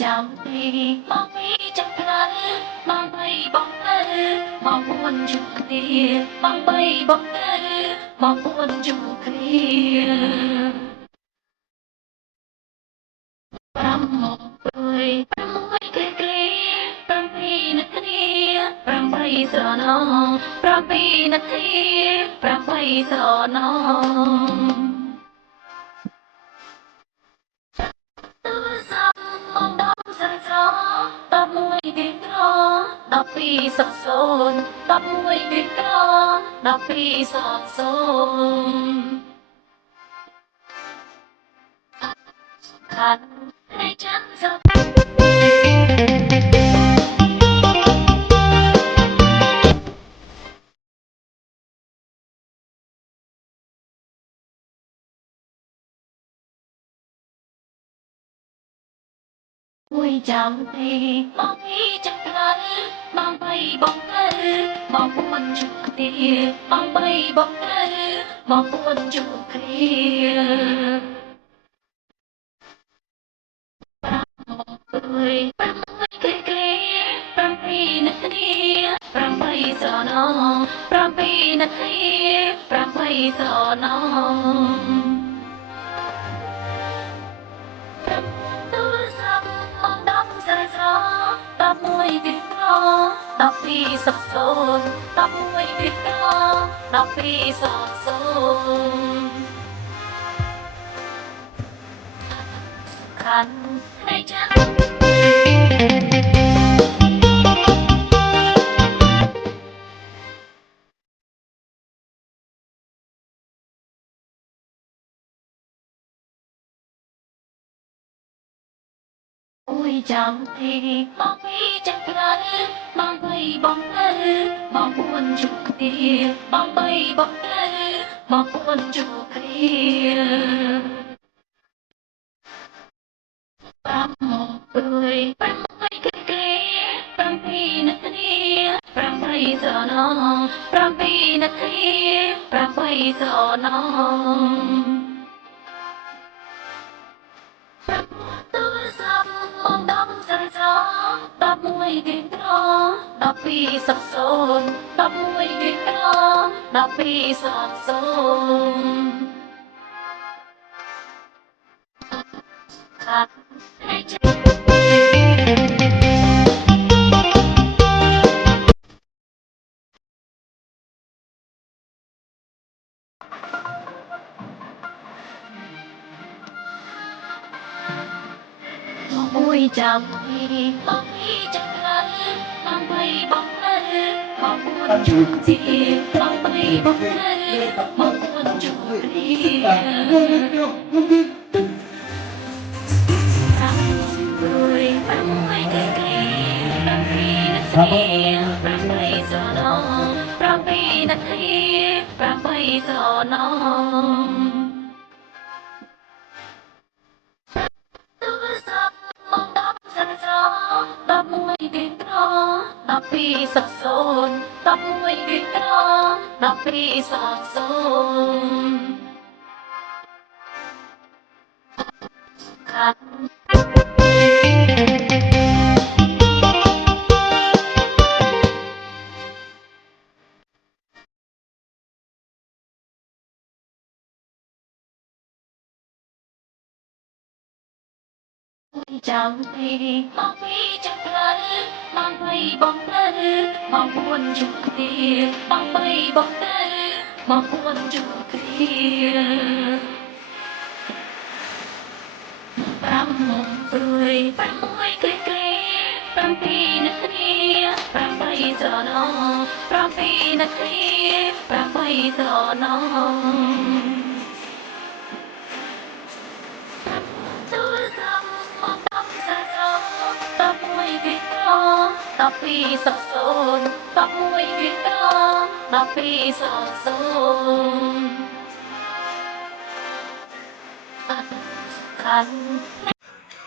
ចាំទីមកពីចាំផ្លូវមកបីបងទៅមកពួនជួបគ្នាមកបីបងទៅមកពួនជួបគ្នាប្រាំមកព្រួយ6គ្រាគ្រា7នាទី8ស្រណង7នាទី8ស្រណងទូរស័ព្ទមកដល់ស្រស្រ11ទីត្រ12សុខសូន11ទីត្រ12សុខសូនខាត់នៃចាំសមួយចាំទីមកពីចាំផ្លូវបងបីបងទៅបងពួនជួបគ្នាបងបីបងទៅបងពួនជួបគ្នាព្រួយ6គ្រាគ្រា7នាទី8ស្រណង7នាទី8ស្រណងទូរស័ព្ទមកដល់ស្រស្រ11ទីត្រ12សុខសូន11ទីត្រ12សុខសូនខាន់នៃចាំមួយចាំទីមកពីចាំផ្លូវបងបីបងទៅបងពួនជួបគ្នាបងបីបងទៅបងពួនជួបគ្នាប្រាំមកព្រួយ6គ្រាគ្រា7នាទី8ស្រណង7នាទី8ស្រណងទូរស័ព្ទមកដល់ស្រស្រ11ទីត្រ12សុខសូន11ទីត្រ12សុខសូនខាត់នៃមួយចាំទីមកពីចាំផ្លូវបងបីបងទៅបងពួនជួបគ្នាបងបីបងទៅបងពួនជួបគ្នាព្រួយ6គ្រាគ្រា7នាទី8ស្រណង7នាទី8ស្រណងទូរស័ព្ទមកដល់ស្រស្រ11ទីត្រ12សុខសូន11ទីត្រ12សុខសូនខាត់ចាំទីមកពីចាំផ្លូវបងបីបងទៅបងពួនជួបគ្នាបងបីបងទៅបងពួនជួបគ្នាប្រាំមកព្រួយ6គ្រាគ្រា7នាទី8ស្រណង7នាទី8ស្រណងទូរស័ព្ទមកដល់ស្រស្រ11ទីត្រ12សុខសូន11ទីត្រ12សុខសូនខាន់